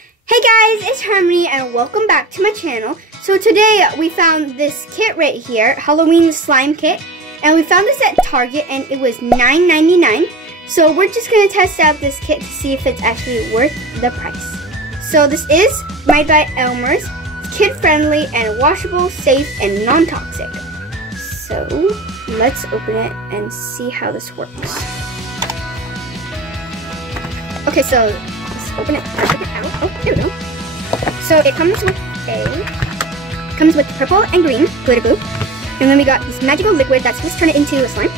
Hey guys, it's Harmony and welcome back to my channel. So today we found this kit right here, Halloween slime kit, and we found this at Target and it was $9.99. So we're just going to test out this kit to see if it's actually worth the price. So this is made by Elmer'S. It's kid friendly and washable, safe, and non-toxic. So let's open it and see how this works. Okay, so let's open it. Oh, there we go. So it comes with purple and green glitter glue, and then we got this magical liquid that's supposed to turn it into a slime,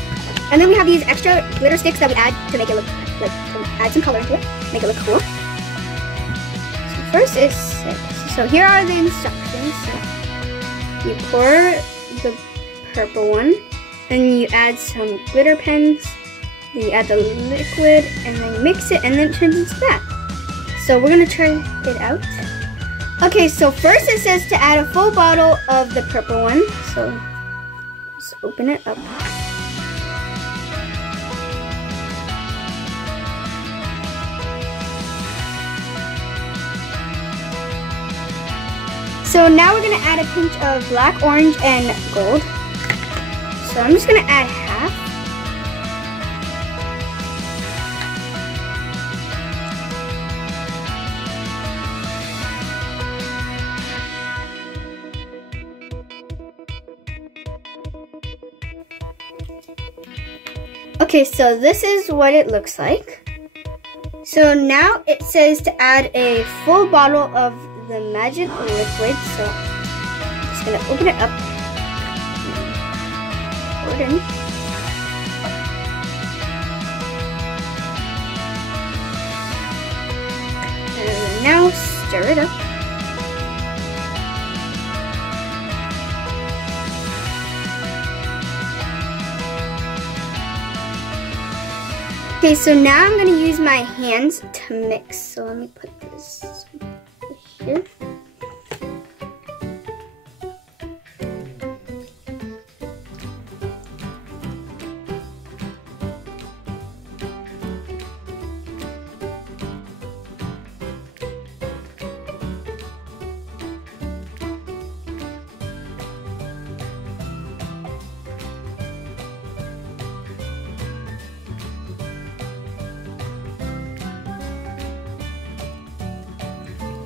and then we have these extra glitter sticks that we add to make it look like, to add some color into it, make it look cool. So first is so here are the instructions. So you pour the purple one, and you add some glitter pens. Then you add the liquid, and then you mix it, and then it turns into that. So we're gonna try it out. Okay, so first it says to add a full bottle of the purple one. So let's open it up. So now we're gonna add a pinch of black, orange, and gold. So I'm just gonna add half. Okay, so this is what it looks like. So now it says to add a full bottle of the magic liquid. So I'm just gonna open it up. Pour it in. And now stir it up. Okay, so now I'm going to use my hands to mix. So let me put this here.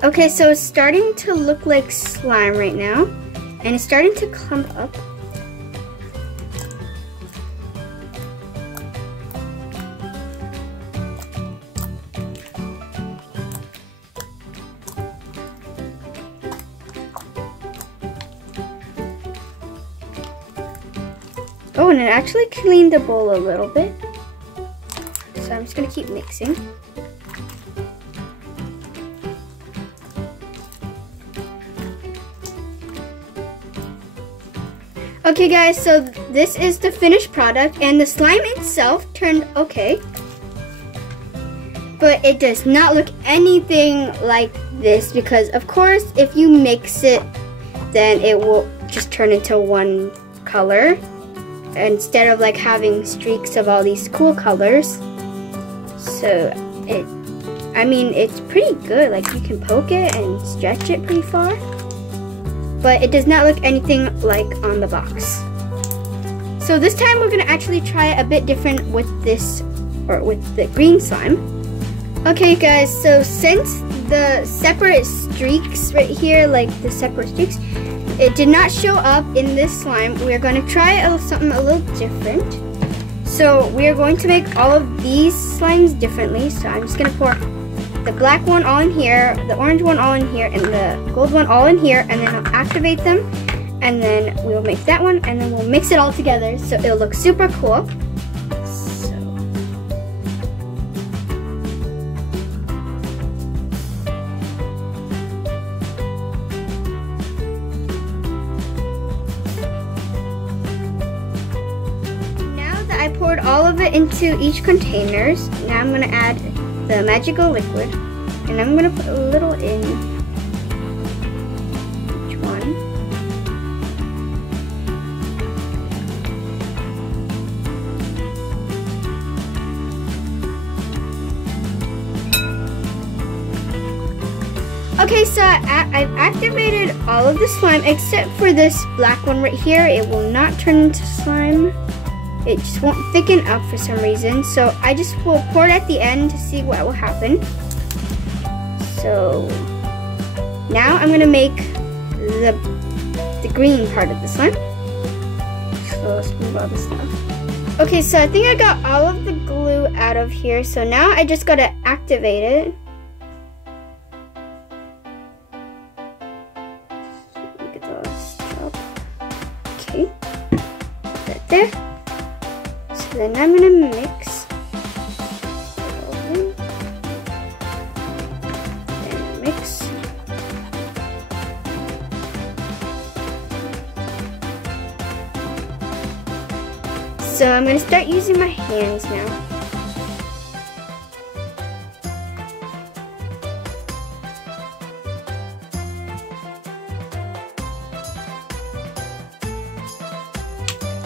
Okay, so it's starting to look like slime right now, and it's starting to clump up. Oh, and it actually cleaned the bowl a little bit. So I'm just gonna keep mixing. Okay guys, so this is the finished product, and the slime itself turned okay. But it does not look anything like this because, of course, if you mix it, then it will just turn into one color instead of like having streaks of all these cool colors. So it's pretty good. Like you can poke it and stretch it pretty far. But it does not look anything like on the box. So this time we're gonna actually try it a bit different with this, or with the green slime. Okay guys, so since the separate streaks right here, like the separate streaks, it did not show up in this slime, we're gonna try something a little different. So we are going to make all of these slimes differently. So I'm just gonna pour the black one all in here, the orange one all in here, and the gold one all in here, and then I'll activate them, and then we'll make that one, and then we'll mix it all together so it'll look super cool. So. Now that I poured all of it into each containers, now I'm gonna add the magical liquid, and I'm gonna put a little in each one. Okay, so I've activated all of the slime except for this black one right here. It will not turn into slime. It just won't thicken up for some reason. So I just will pour it at the end to see what will happen. So now I'm gonna make the green part of the slime. So let's move all this stuff. Okay, so I think I got all of the glue out of here. So now I just gotta activate it. Look at all this stuff. Okay, right there. So then I'm gonna mix. And mix. So I'm going to start using my hands now.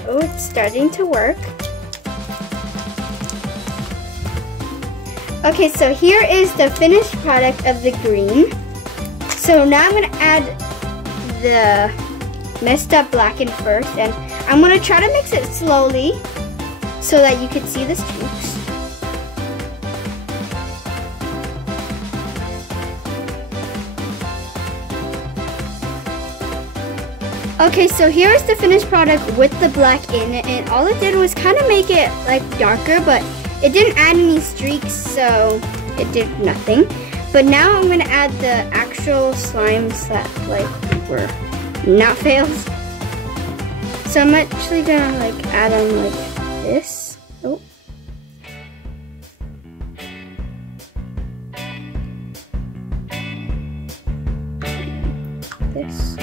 Oh, it's starting to work. Okay, so here is the finished product of the green. So now I'm going to add the messed up black in first, and I'm going to try to mix it slowly so that you can see the streaks. Okay, so here is the finished product with the black in it, and all it did was kind of make it like darker, but it didn't add any streaks, so it did nothing. But now I'm going to add the actual slimes that like were not fails. So I'm actually gonna like add them like this. Oh. This.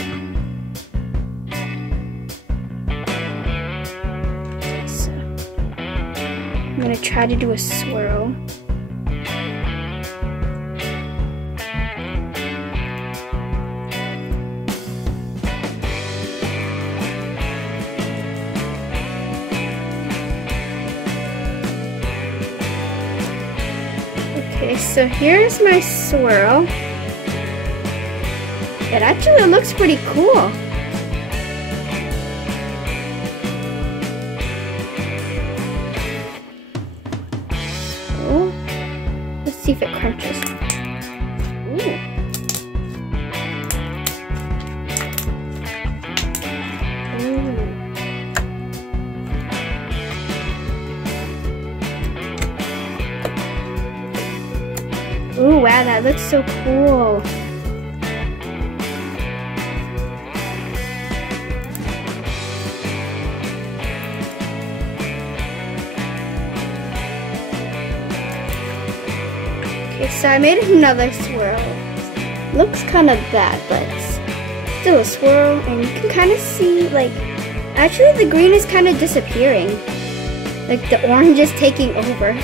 So I'm gonna try to do a swirl. Okay, so here's my swirl. It actually looks pretty cool. So, let's see if it crunches. Ooh. Ooh, wow, that looks so cool. Okay, so I made another swirl. Looks kind of bad, but it's still a swirl, and you can kind of see, like, actually the green is kind of disappearing. Like the orange is taking over.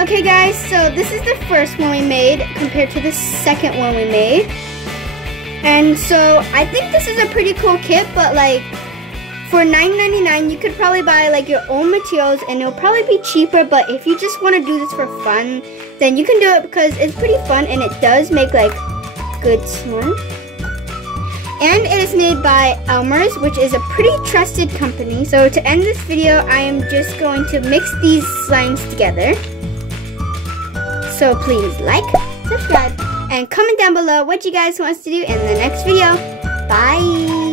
Okay guys, so this is the first one we made compared to the second one we made. And so I think this is a pretty cool kit, but like for $9.99 you could probably buy like your own materials and it'll probably be cheaper, but if you just want to do this for fun, then you can do it because it's pretty fun and it does make like good slime. And it is made by Elmer'S, which is a pretty trusted company. So to end this video, I am just going to mix these slimes together. So please like, subscribe, and comment down below what you guys want us to do in the next video. Bye!